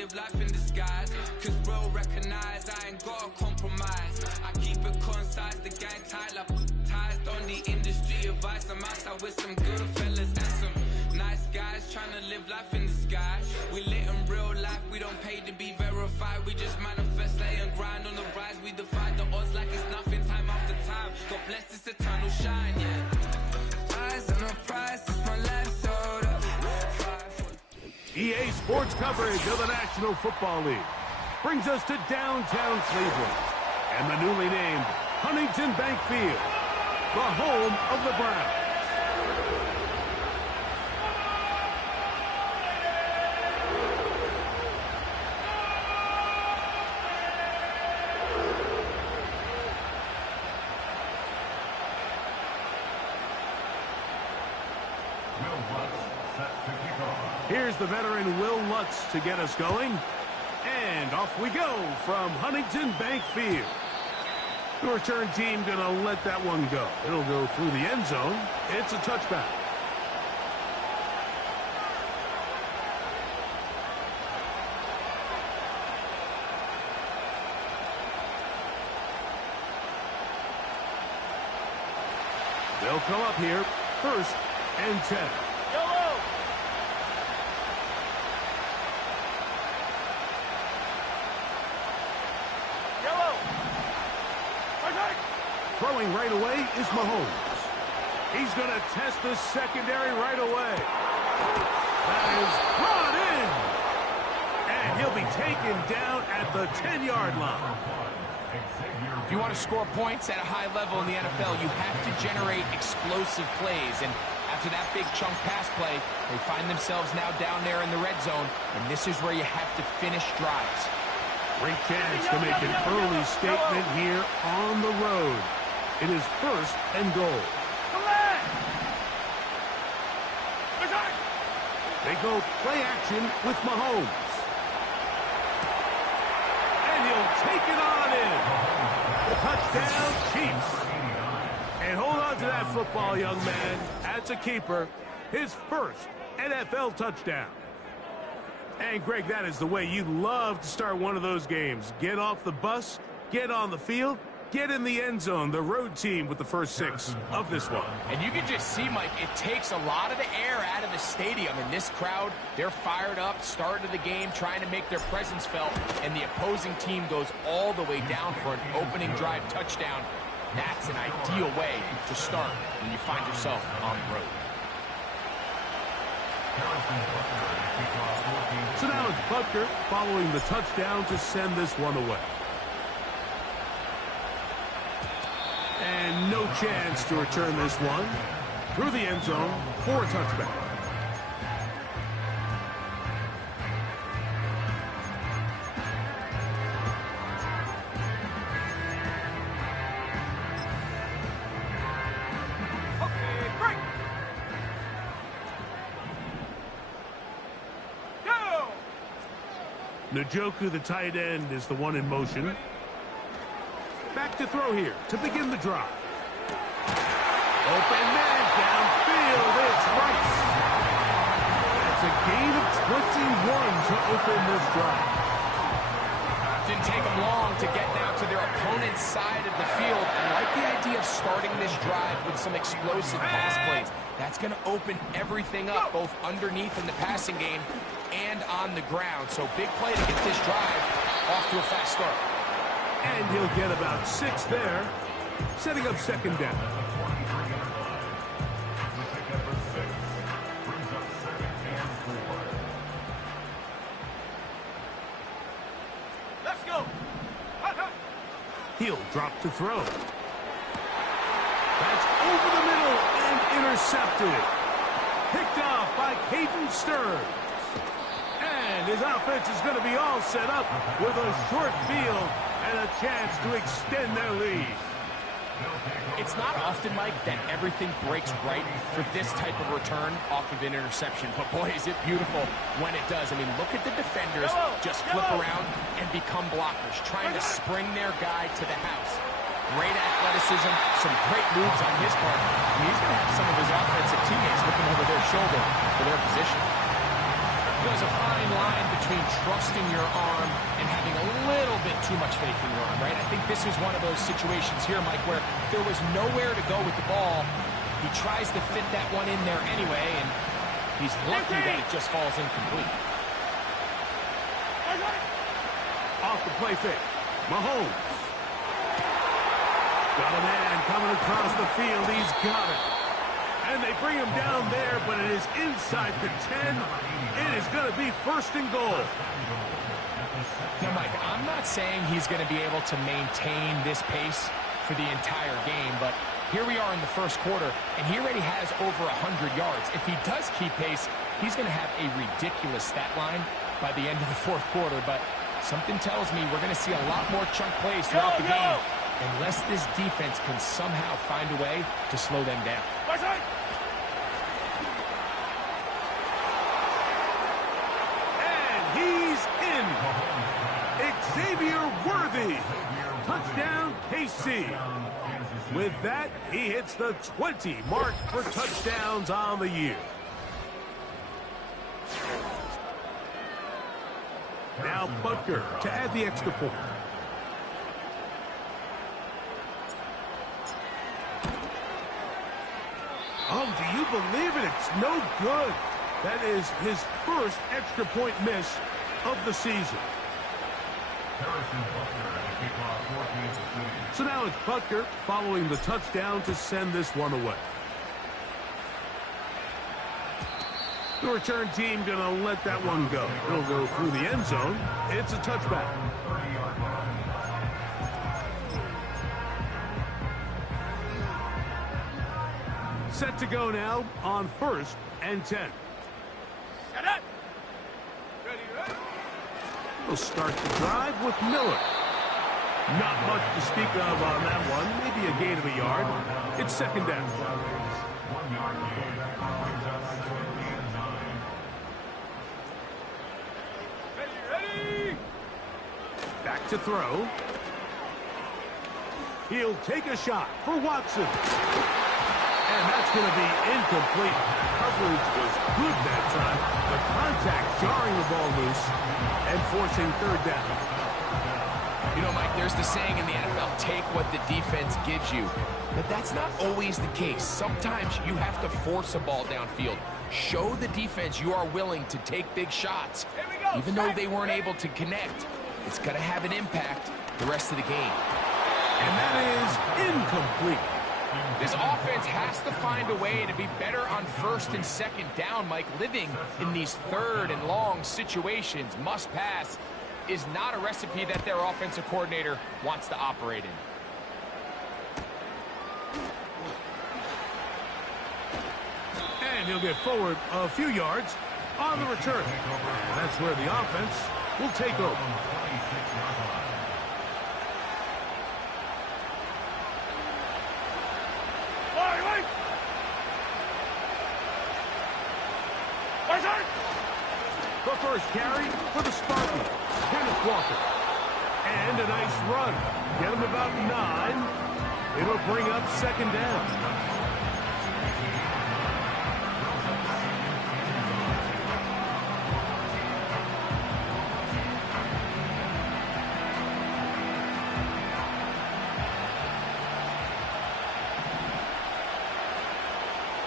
live life in disguise. Cause bro, recognize I ain't gotta compromise. I keep it concise, the gang tight like ties on the industry advice. I'm outside with some good fellas and some nice guys trying to live life in the sky. We lit in real life, we don't pay to be verified. We just manifest, lay and grind on the rise. We defy the odds like it's nothing, time after time. God bless this eternal shine, yeah. Eyes on the prize, it's my last order. EA Sports coverage of the National Football League brings us to downtown Cleveland and the newly named Huntington Bank Field, the home of the Browns. Here's the veteran Will Lutz to get us going. And off we go from Huntington Bank Field. The return team going to let that one go. It'll go through the end zone. It's a touchback. They'll come up here, 1st and 10. Throwing right away is Mahomes. He's going to test the secondary right away. That is brought in. And he'll be taken down at the 10-yard line. If you want to score points at a high level in the NFL, you have to generate explosive plays. And after that big chunk pass play, they find themselves now down there in the red zone. And this is where you have to finish drives. Great chance to make an early statement here on the road. It is 1st and goal. They go play action with Mahomes. And he'll take it on in. Touchdown, Chiefs. And hold on to that football, young man. That's a keeper. His 1st NFL touchdown. And, Greg, that is the way you love to start one of those games. Get off the bus, get on the field, get in the end zone. The road team with the first 6 of this one. And you can just see, Mike, it takes a lot of the air out of the stadium. And this crowd, they're fired up, start of the game, trying to make their presence felt. And the opposing team goes all the way down for an opening drive touchdown. That's an ideal way to start when you find yourself on the road. So now it's Butker following the touchdown to send this one away. And no chance to return this one through the end zone for a touchback. Njoku, the tight end, is the one in motion. Back to throw here to begin the drive. Open man downfield. It's Rice. That's a gain of 21 to open this drive. Didn't take them long to get down to their opponent's side of the field. I like the idea of starting this drive with some explosive pass plays. That's going to open everything up, both underneath in the passing game and on the ground. So big play to get this drive off to a fast start. And he'll get about 6 there, setting up 2nd down. Let's go. He'll drop to throw. That's over the middle and intercepted. Picked off by Caden Stearns. And his offense is going to be all set up with a short field and a chance to extend their lead. It's not often, Mike, that everything breaks right for this type of return off of an interception. But, boy, is it beautiful when it does. I mean, look at the defenders just flip around and become blockers, trying to spring their guy to the house. Great athleticism, some great moves on his part. I mean, he's going to have some of his offensive teammates looking over their shoulder for their position. There's a fine line between trusting your arm and having a little bit too much faith in your arm, right? I think this is one of those situations here, Mike, where there was nowhere to go with the ball. He tries to fit that one in there anyway, and he's lucky that it just falls incomplete. Off the play fake. Mahomes. Got a man coming across the field. He's got it. And they bring him down there, but it is inside the 10. It is going to be first and goal. Now, Mike, I'm not saying he's going to be able to maintain this pace for the entire game, but here we are in the first quarter, and he already has over 100 yards. If he does keep pace, he's going to have a ridiculous stat line by the end of the fourth quarter, but something tells me we're going to see a lot more chunk plays throughout the game unless this defense can somehow find a way to slow them down. And he's in. Xavier Worthy. Touchdown, KC. With that, he hits the 20 mark for touchdowns on the year. Now Butker to add the extra point. Oh, do you believe it? It's no good. That is his first extra point miss of the season. So now it's Butker following the touchdown to send this one away. The return team going to let that one go. It'll go through the end zone. It's a touchback. Set to go now on 1st and 10. Set up. We'll start the drive with Miller. Not much to speak of on that one. Maybe a gain of a yard. It's second down. Ready. Back to throw. He'll take a shot for Watson. And that's going to be incomplete. Coverage was good that time. The contact jarring the ball loose and forcing third down. You know, Mike, there's the saying in the NFL, take what the defense gives you. But that's not always the case. Sometimes you have to force a ball downfield. Show the defense you are willing to take big shots. Even though they weren't able to connect, it's going to have an impact the rest of the game. And that is incomplete. This offense has to find a way to be better on 1st and 2nd down, Mike. Living in these 3rd and long situations, must pass, is not a recipe that their offensive coordinator wants to operate in. And he'll get forward a few yards on the return. And that's where the offense will take over. The first carry for the Spartans, Kenneth Walker. And a nice run. Get him about 9. It'll bring up second down.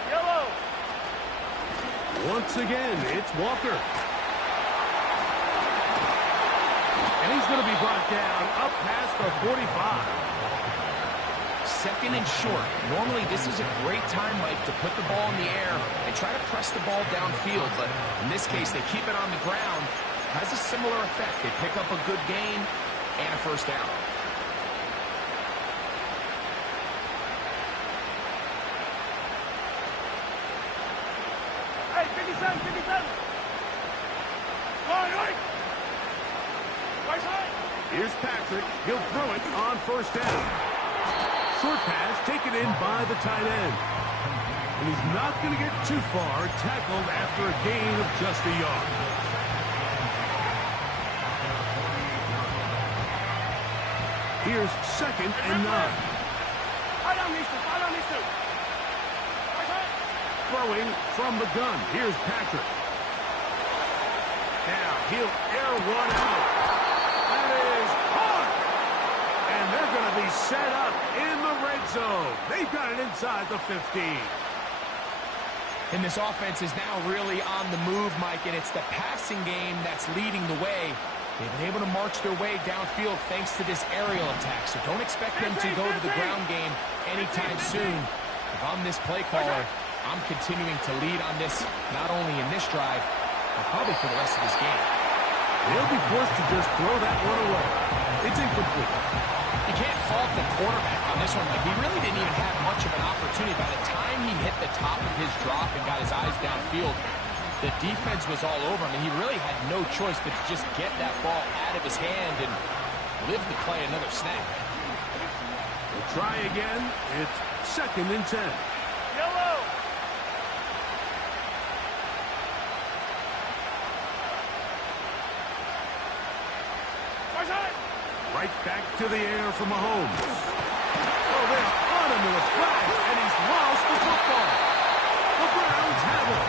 Yellow. Once again, it's Walker. And he's going to be brought down up past the 45. 2nd and short. Normally, this is a great time, Mike, to put the ball in the air and try to press the ball downfield. But in this case, they keep it on the ground. Has a similar effect. They pick up a good gain and a first down. Hey, 57, 57. Right. Right side. Here's Patrick. He'll throw it on 1st down. Short pass taken in by the tight end. And he's not going to get too far, tackled after a gain of just a yard. Here's 2nd and 9. I don't need to. Throwing from the gun. Here's Patrick. Now he'll air one out. That is hard. And they're going to be set up in the red zone. They've got it inside the 15. And this offense is now really on the move, Mike, and it's the passing game that's leading the way. They've been able to march their way downfield thanks to this aerial attack, so don't expect them to go to the ground game anytime soon. If I'm this play caller, I'm continuing to lead on this, not only in this drive, but probably for the rest of this game. They'll be forced to just throw that one away. It's incomplete. You can't fault the quarterback on this one. Like, he really didn't even have much of an opportunity. By the time he hit the top of his drop and got his eyes downfield, the defense was all over him, and he really had no choice but to just get that ball out of his hand and live to play another snap. We'll try again. It's 2nd and 10. Yellow. Right back to the air for Mahomes. Oh, they're on him with a flag, and he's lost the football. The Browns have it.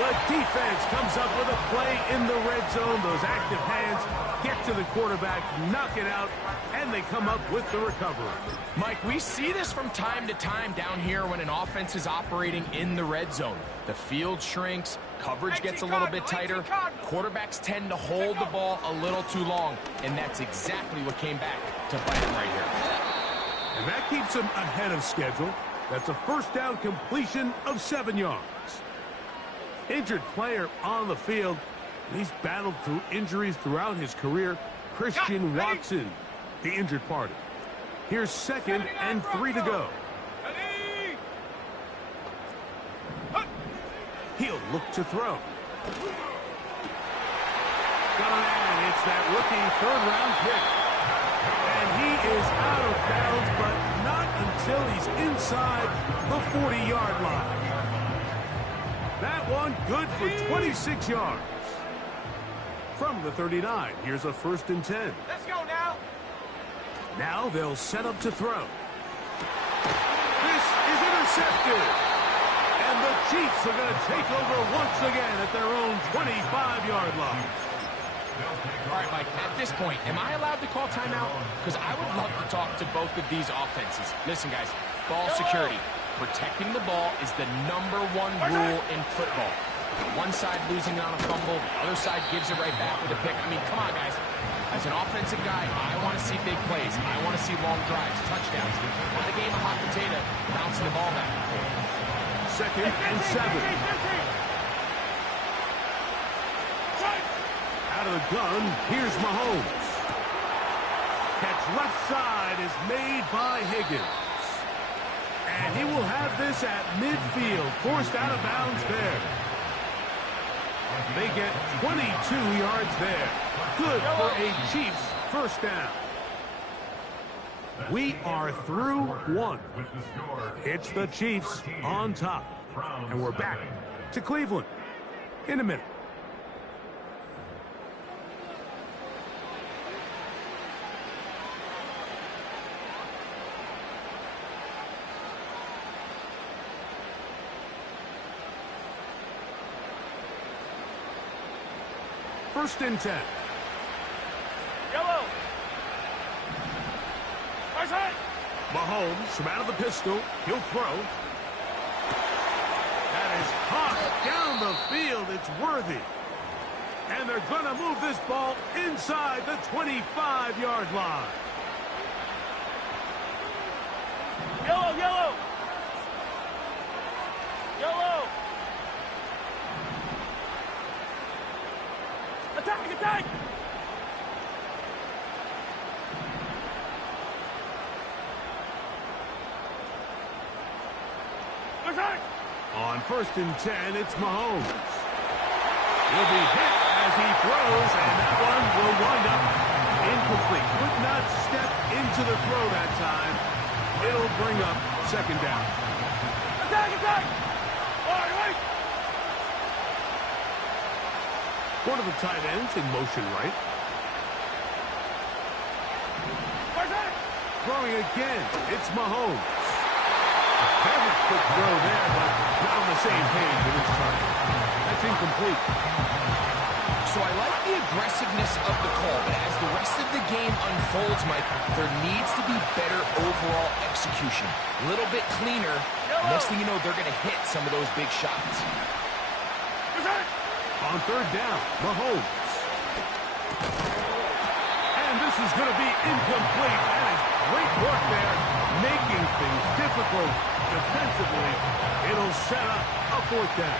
The defense comes up with a play in the red zone. Those active hands get to the quarterback, knock it out, and they come up with the recovery. Mike, we see this from time to time down here when an offense is operating in the red zone. The field shrinks, coverage gets a little bit tighter, quarterbacks tend to hold the ball a little too long, and that's exactly what came back to bite him right here. And that keeps him ahead of schedule. That's a first down completion of 7 yards. Injured player on the field. He's battled through injuries throughout his career. Christian Watson, the injured party. Here's 2nd and 3 to go. He'll look to throw. Got an ad. It's that rookie 3rd-round pick. And he is out of bounds, but not until he's inside the 40-yard line. That one good for 26 yards. From the 39, here's a 1st and 10. Let's go now. Now they'll set up to throw. This is intercepted. And the Chiefs are going to take over once again at their own 25-yard line. All right, Mike, at this point, am I allowed to call timeout? Because I would love to talk to both of these offenses. Listen, guys, ball security. Protecting the ball is the #1 rule in football. One side losing it on a fumble, the other side gives it right back with a pick. I mean, come on, guys. As an offensive guy, I want to see big plays. I want to see long drives, touchdowns. Not a game of hot potato, bouncing the ball back and forth. 2nd and 7. Out of the gun, here's Mahomes. Catch left side is made by Higgins. And he will have this at midfield, forced out of bounds there. They get 22 yards there. Good for a Chiefs first down. We are through 1. It's the Chiefs on top. And we're back to Cleveland in a minute. First and 10. Yellow. Mahomes from out of the pistol. He'll throw. That is hot down the field. It's worthy. And they're going to move this ball inside the 25-yard line. Yellow, yellow. Yellow. Attack, attack. On 1st and 10, it's Mahomes. He'll be hit as he throws, and that one will wind up incomplete. Could not step into the throw that time. It'll bring up 2nd down. Attack, attack. All right, wait. One of the tight ends in motion right. Throwing again, it's Mahomes. Very quick throw there, but not on the same page with his target. That's incomplete. So So I like the aggressiveness of the call, but as the rest of the game unfolds, Mike, there needs to be better overall execution. A little bit cleaner. Next thing you know, they're going to hit some of those big shots. On third down, Mahomes. And this is going to be incomplete. That is great work there, making things difficult defensively. It'll set up a fourth down.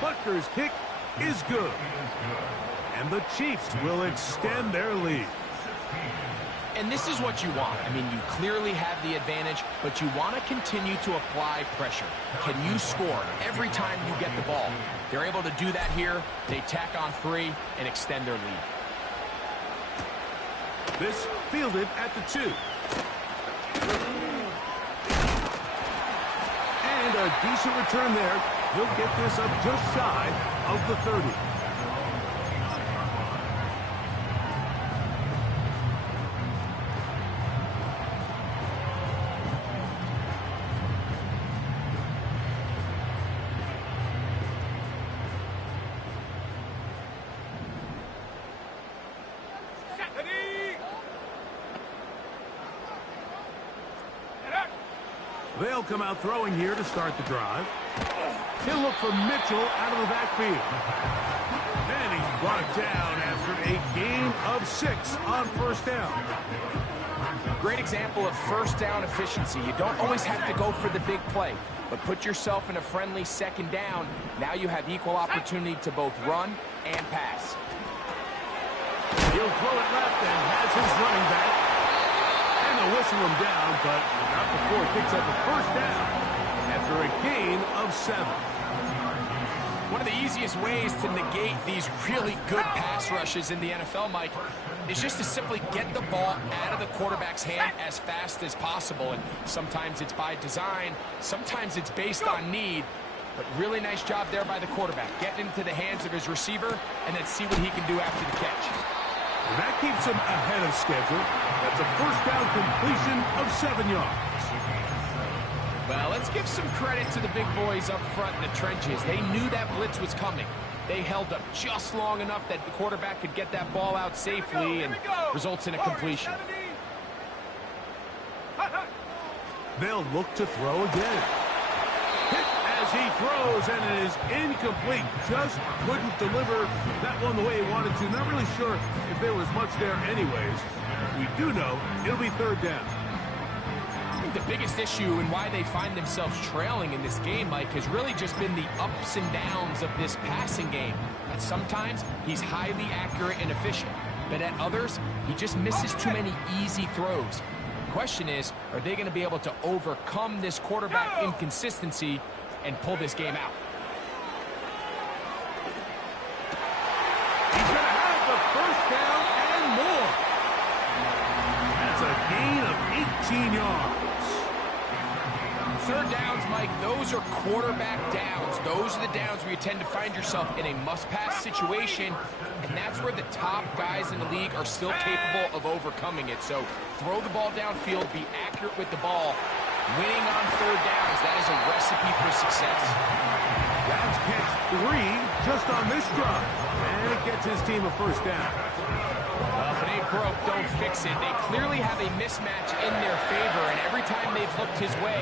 Butker's kick is good. And the Chiefs will extend their lead. And this is what you want. I mean, you clearly have the advantage, but you want to continue to apply pressure. Can you score every time you get the ball? They're able to do that here. They tack on 3 and extend their lead. This fielded at the 2. And a decent return there. He'll get this up just shy of the 30. They'll come out throwing here to start the drive. He'll look for Mitchell out of the backfield. And he's brought down after a gain of 6 on first down. Great example of first down efficiency. You don't always have to go for the big play, but put yourself in a friendly second down. Now you have equal opportunity to both run and pass. He'll throw it left and has his running back. And they'll whistle him down, but not before he picks up a first down after a gain of 7. One of the easiest ways to negate these really good pass rushes in the NFL, Mike, is just to simply get the ball out of the quarterback's hand as fast as possible. And sometimes it's by design, sometimes it's based on need. But really nice job there by the quarterback. Getting into the hands of his receiver and then see what he can do after the catch. And that keeps him ahead of schedule. That's a first down completion of 7 yards. Well, let's give some credit to the big boys up front in the trenches. They knew that blitz was coming. They held up just long enough that the quarterback could get that ball out safely and results in a completion. They'll look to throw again. Hit as he throws, and it is incomplete. Just couldn't deliver that one the way he wanted to. Not really sure if there was much there anyways. We do know it'll be third down. The biggest issue and why they find themselves trailing in this game, Mike, has really just been the ups and downs of this passing game. At sometimes, he's highly accurate and efficient, but at others, he just misses too many easy throws. The question is, are they going to be able to overcome this quarterback inconsistency and pull this game out? He's going to have the first down and more. That's a gain of 18 yards. Third downs, Mike, those are quarterback downs. Those are the downs where you tend to find yourself in a must-pass situation, and that's where the top guys in the league are still capable of overcoming it. So throw the ball downfield, be accurate with the ball. Winning on third downs, that is a recipe for success. That's catch 3 just on this drive, and it gets his team a first down. Well, if it ain't broke, don't fix it. They clearly have a mismatch in their favor, and every time they've looked his way,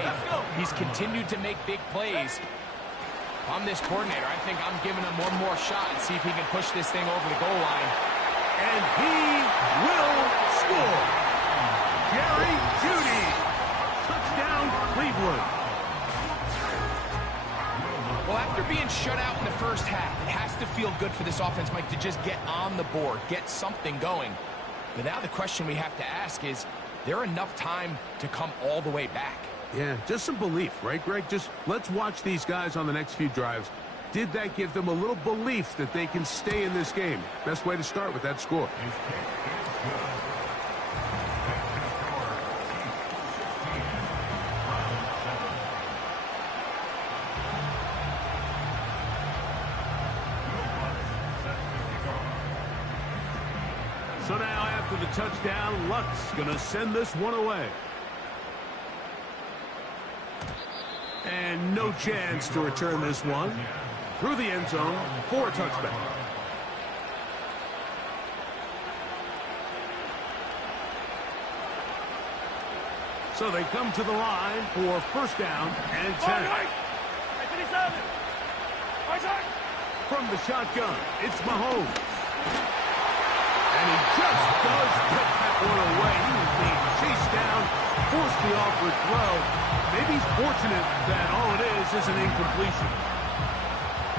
he's continued to make big plays. If I'm this coordinator, I think I'm giving him one more shot and see if he can push this thing over the goal line. And he will score. Jerry Jeudy. Touchdown, Cleveland. Well, after being shut out in the first half, it has to feel good for this offense, Mike, to just get on the board, get something going. But now the question we have to ask is there enough time to come all the way back? Yeah, just some belief, right, Greg? Just let's watch these guys on the next few drives. Did that give them a little belief that they can stay in this game? Best way to start with that score. So now after the touchdown, Luck's going to send this one away. And no chance to return this one. Through the end zone for a touchback. So they come to the line for first down and 10. From the shotgun, it's Mahomes. And he just does put that one away. He was being chased down, forced the awkward throw. Maybe he's fortunate that all it is an incompletion.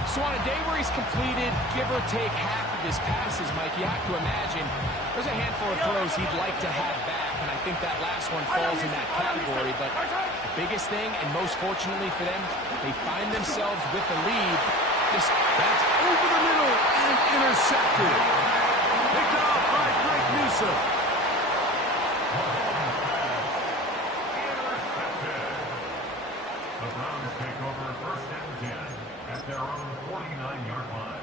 So on a day where he's completed, give or take half of his passes, Mike, you have to imagine there's a handful of throws he'd like to have back, and I think that last one falls in that category. But the biggest thing, and most fortunately for them, they find themselves with a lead. That's over the middle and intercepted. Picked off by Greg Newsome. The Browns take over first and 10 at their own 49-yard line.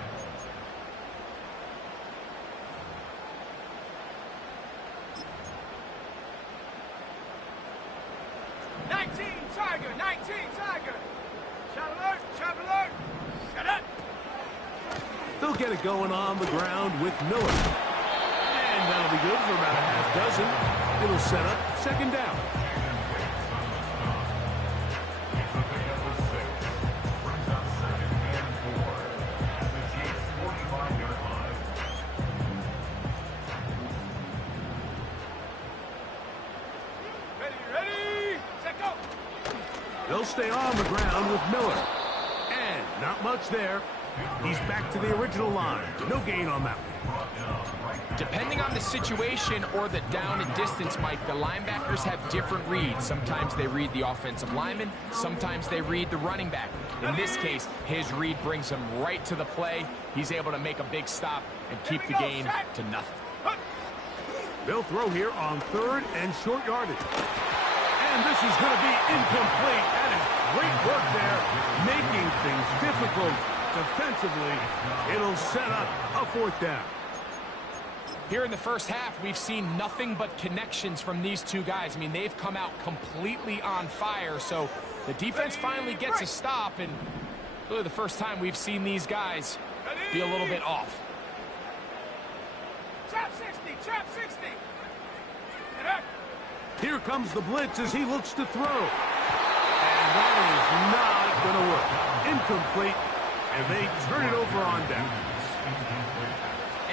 Tiger, 19, Tiger. Shot alert, shot alert. Shut up. They'll get it going on the ground with Miller. And that'll be good for about a half dozen. It'll set up second down. They'll stay on the ground with Miller. And not much there. He's back to the original line. No gain on that one. Depending on the situation or the down and distance, Mike, the linebackers have different reads. Sometimes they read the offensive lineman. Sometimes they read the running back. In this case, his read brings him right to the play. He's able to make a big stop and keep the game to nothing. They'll throw here on third and short yardage. And this is going to be incomplete. That is great work there, making things difficult defensively. It'll set up a fourth down. Here in the first half, we've seen nothing but connections from these two guys. I mean, they've come out completely on fire. So the defense finally gets a stop, and really the first time we've seen these guys be a little bit off. Trap 60, trap 60. Here comes the blitz as he looks to throw. And that is not going to work. Incomplete, and they turn it over on downs.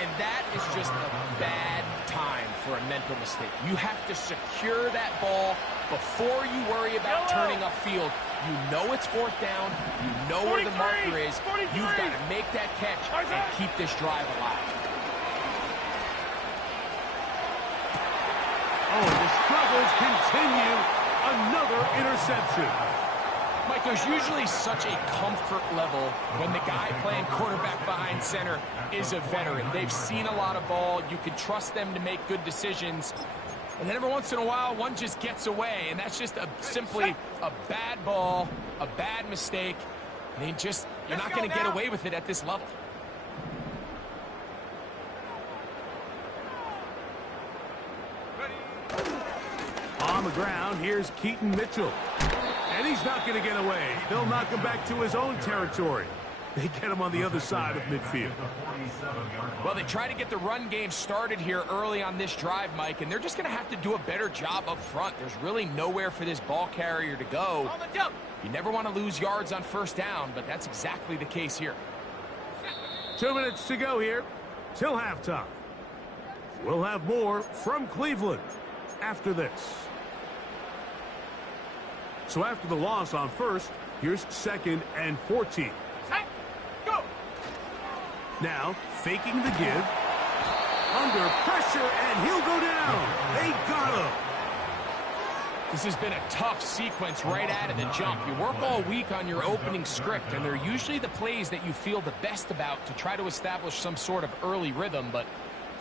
And that is just a bad time for a mental mistake. You have to secure that ball before you worry about turning upfield. You know it's fourth down. You know where the marker is. You've got to make that catch and keep this drive alive. Oh, the struggles continue. Another interception. Mike, there's usually such a comfort level when the guy playing quarterback behind center is a veteran. They've seen a lot of ball. You can trust them to make good decisions. And then every once in a while, one just gets away. And that's just simply a bad ball, a bad mistake. I mean, you're not going to get away with it at this level. On the ground, here's Keaton Mitchell. And he's not going to get away. They'll knock him back to his own territory. They get him on the other side of midfield. Well, they try to get the run game started here early on this drive, Mike, and they're just going to have to do a better job up front. There's really nowhere for this ball carrier to go. You never want to lose yards on first down, but that's exactly the case here. 2 minutes to go here till halftime. We'll have more from Cleveland after this. So after the loss on first, here's 2nd and 14. Go. Now, faking the give. Under pressure, and he'll go down. They got him. This has been a tough sequence right out of the jump. You work all week on your opening script, and they're usually the plays that you feel the best about to try to establish some sort of early rhythm, but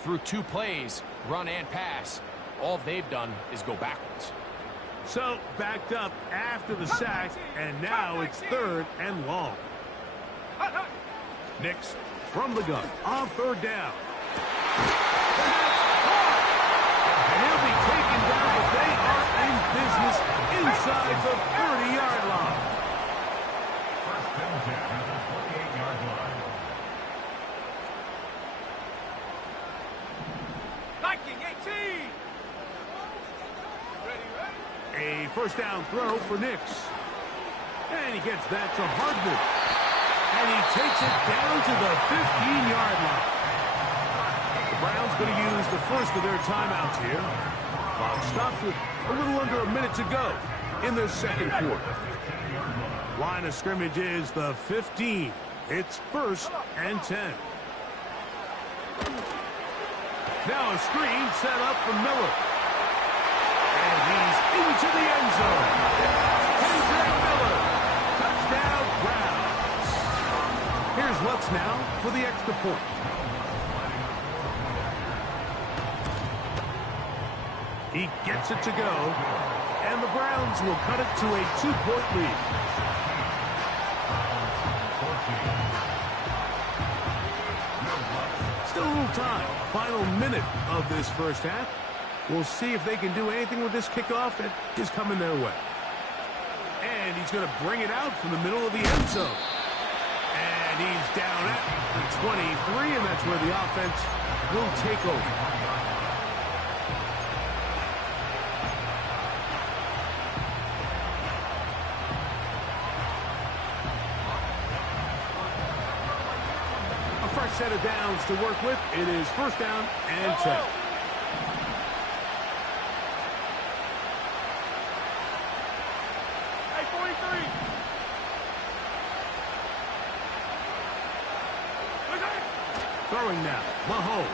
through 2 plays, run and pass, all they've done is go backwards. So, backed up after the sack, and now it's 3rd and long. Nix from the gun on 3rd down. And he'll be taken down, but they are in business inside the 30-yard line. attack at the 28-yard line. Viking 18. Ready, ready. A first down throw for Nix. And he gets that to Hardman. And he takes it down to the 15-yard line. The Browns going to use the first of their timeouts here. Clock stops with a little under a minute to go in the second quarter. Line of scrimmage is the 15. It's 1st and 10. Now a screen set up for Miller. And he's into the end zone. Kendrick Miller. Touchdown, Browns. Here's Lutz now for the extra point. He gets it to go. And the Browns will cut it to a 2-point lead. Still a little time. Final minute of this first half. We'll see if they can do anything with this kickoff that is coming their way. And he's going to bring it out from the middle of the end zone. And he's down at the 23, and that's where the offense will take over. Set of downs to work with. It is 1st down and 10. Hey, 43. Throwing now, Mahomes.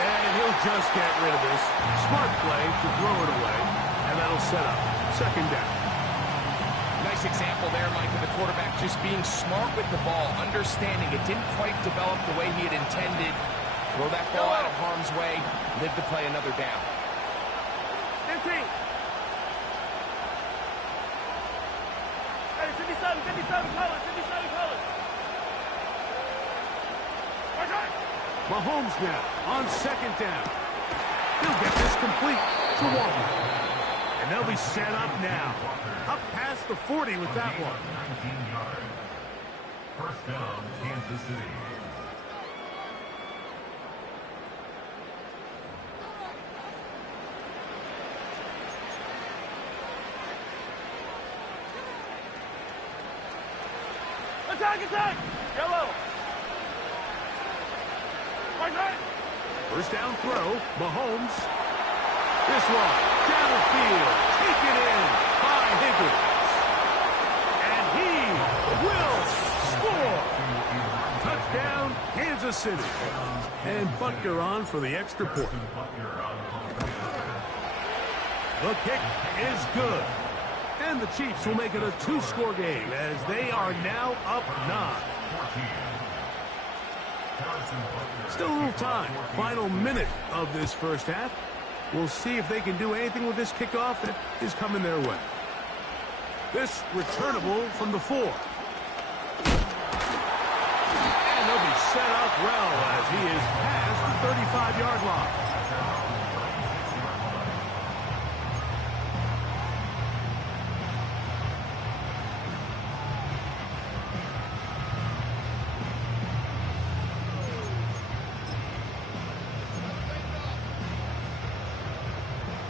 And he'll just get rid of this. Smart play to throw it away, and that'll set up 2nd down. Nice example there, Mike, of the quarterback just being smart with the ball, understanding it didn't quite develop the way he had intended. Throw that ball out of harm's way, live to play another down. 15. Hey, 57 colors, 57 colors. Mahomes now on 2nd down. He'll get this complete to Walker. And they'll be set up now. Up past the 40 with that one. 19 yards. 1st down, Kansas City. Attack! Yellow. 1st down throw, Mahomes. This one, downfield, take it in by Higgins. And he will score. Touchdown, Kansas City. And Butker on for the extra point. The kick is good. And the Chiefs will make it a 2-score game as they are now up 9. Still a little time. Final minute of this first half. We'll see if they can do anything with this kickoff that is coming their way. This returnable from the 4. And they'll be set up well as he is past the 35-yard line.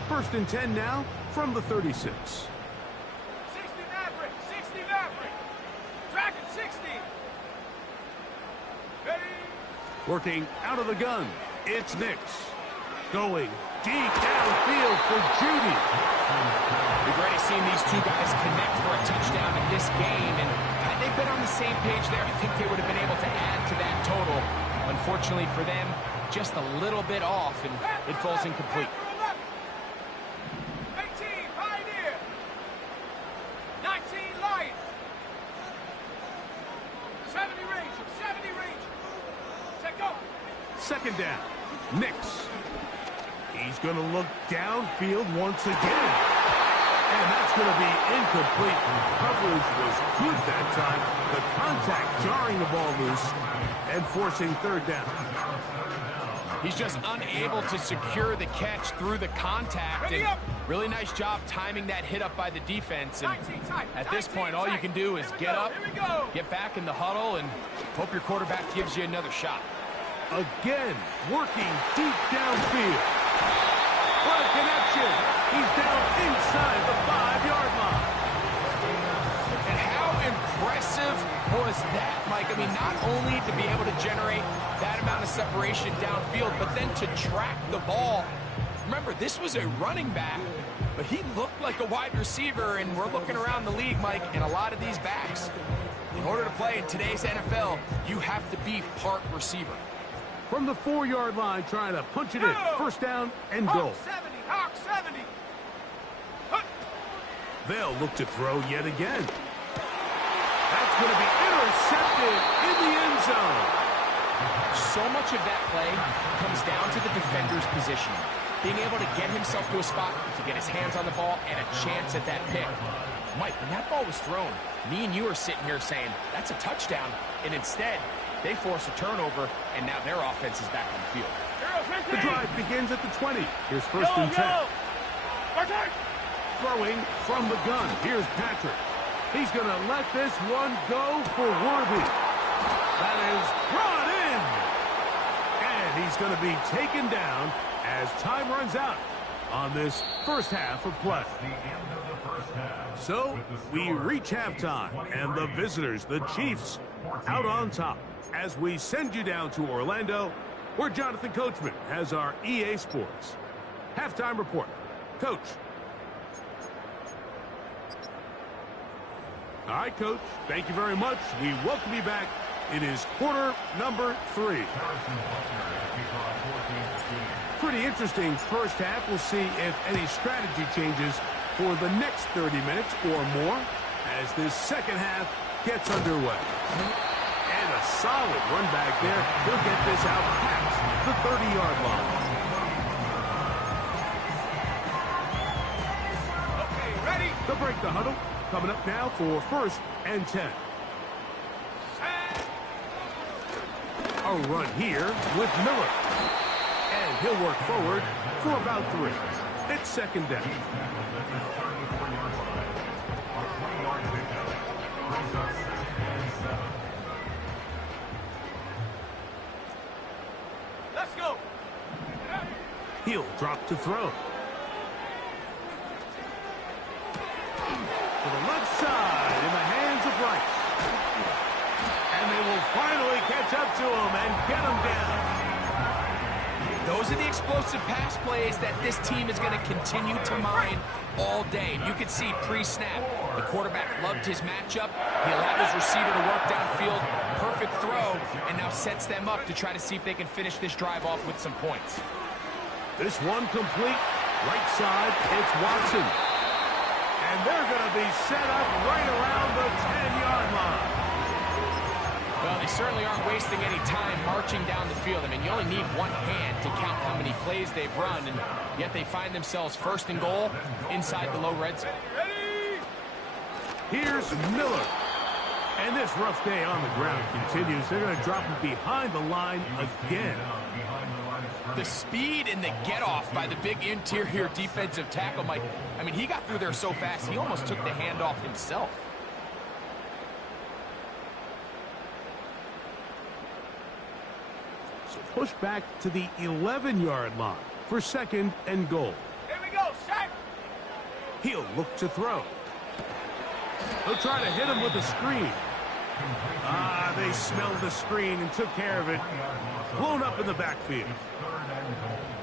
First and 10 now from the 36. 60 Maverick, 60 Maverick. Dragon 60. Ready? Working out of the gun, it's Nix. Going deep downfield for Judy. We've already seen these two guys connect for a touchdown in this game, and had they been on the same page there, I think they would have been able to add to that total. Unfortunately for them, just a little bit off, and it falls incomplete. 18 Pioneer. 19 Lion. 70 Ranger, 70 Ranger. Take go. 2nd down, Nix. He's going to look downfield once again. And that's going to be incomplete. Coverage was good that time. The contact jarring the ball loose and forcing 3rd down. He's just unable to secure the catch through the contact. And really nice job timing that hit up by the defense. And at this point, all you can do is get up, get back in the huddle, and hope your quarterback gives you another shot. Again, working deep downfield. What a connection. He's down inside the 5-yard line. And how impressive was that, Mike? I mean, not only to be able to generate that amount of separation downfield, but then to track the ball. Remember, this was a running back, but he looked like a wide receiver, and we're looking around the league, Mike, and a lot of these backs, in order to play in today's NFL, you have to be part receiver. From the 4-yard line, trying to punch it in. First down and goal. Hawk 70. They'll look to throw yet again. That's going to be intercepted in the end zone. So much of that play comes down to the defender's position. Being able to get himself to a spot, to get his hands on the ball, and a chance at that pick. Mike, when that ball was thrown, me and you are sitting here saying, that's a touchdown. And instead, they force a turnover, and now their offense is back on the field. The drive begins at the 20. Here's first and 10. Throwing from the gun. Here's Patrick. He's going to let this one go for Worthy. That is brought in. And he's going to be taken down as time runs out on this first half of play. So we reach halftime, and the visitors, the Chiefs, out on top. As we send you down to Orlando, where Jonathan Coachman has our EA Sports halftime report. Coach. All right, Coach. Thank you very much. We welcome you back. It is quarter number 3. Pretty interesting first half. We'll see if any strategy changes for the next 30 minutes or more as this second half gets underway. And a solid run back there. He'll get this out past the 30-yard line. Okay, ready? They'll break the huddle. Coming up now for first and 10. A run here with Miller. And he'll work forward for about 3. It's second down. Let's go. He'll drop to throw. To the left side in the hands of Rice. And they will finally catch up to him and get him down. Those are the explosive pass plays that this team is going to continue to mine all day. You could see pre-snap, the quarterback loved his matchup. He allowed his receiver to work downfield, perfect throw, and now sets them up to try to see if they can finish this drive off with some points. This one complete. Right side, it's Watson. And they're going to be set up right around the 10-yard line. Well, they certainly aren't wasting any time marching down the field. I mean, you only need one hand to count how many plays they've run, and yet they find themselves first and goal inside the low red zone. Here's Miller. And this rough day on the ground continues. They're going to drop him behind the line again. The speed and the get-off by the big interior defensive tackle, Mike. I mean, he got through there so fast, he almost took the handoff himself. So push back to the 11-yard line for second and goal. Here we go, set. He'll look to throw. They'll try to hit him with a screen. They smelled the screen and took care of it. Blown up in the backfield.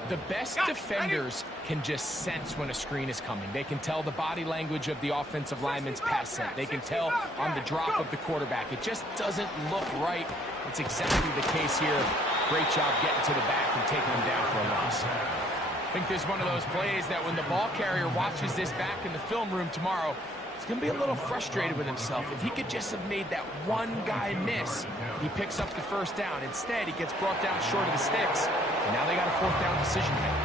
The best defenders can just sense when a screen is coming. They can tell the body language of the offensive lineman's pass set. They can tell on the drop of the quarterback. It just doesn't look right. It's exactly the case here. Great job getting to the back and taking him down for a loss. I think this is one of those plays that when the ball carrier watches this back in the film room tomorrow, he's going to be a little frustrated with himself. If he could just have made that one guy miss, he picks up the first down. Instead, he gets brought down short of the sticks, and now they got a fourth down decision to make.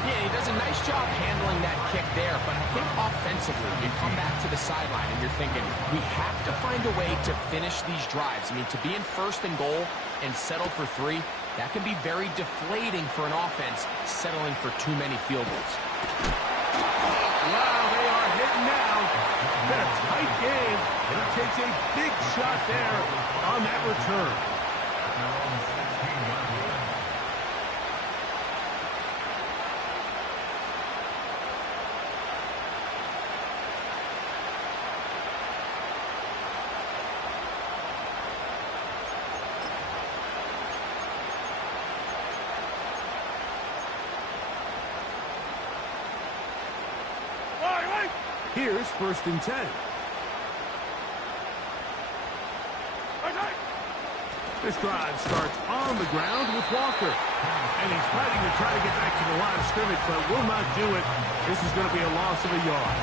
Yeah, he does a nice job handling that kick there, but I think offensively, you come back to the sideline and you're thinking, we have to find a way to finish these drives. I mean, to be in first and goal and settle for 3, That can be very deflating for an offense settling for too many field goals. Wow, they are hitting now. Been a tight game, and he takes a big shot there on that return. Here's 1st and 10. This drive starts on the ground with Walker. And he's fighting to try to get back to the line of scrimmage, but will not do it. This is going to be a loss of a yard.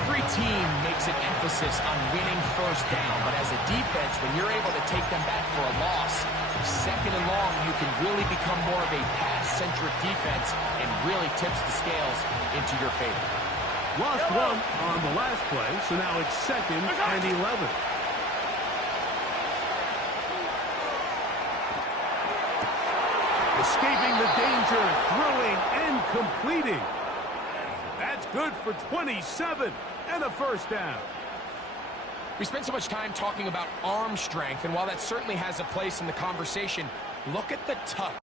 Every team makes an emphasis on winning 1st down, but as a defense, when you're able to take them back for a loss, 2nd and long, you can really become more of a pass-centric defense and really tips the scales into your favor. Lost one on the last play, so now it's 2nd and 11. Escaping the danger, throwing and completing. That's good for 27 and a 1st down. We spent so much time talking about arm strength, and while that certainly has a place in the conversation, look at the tough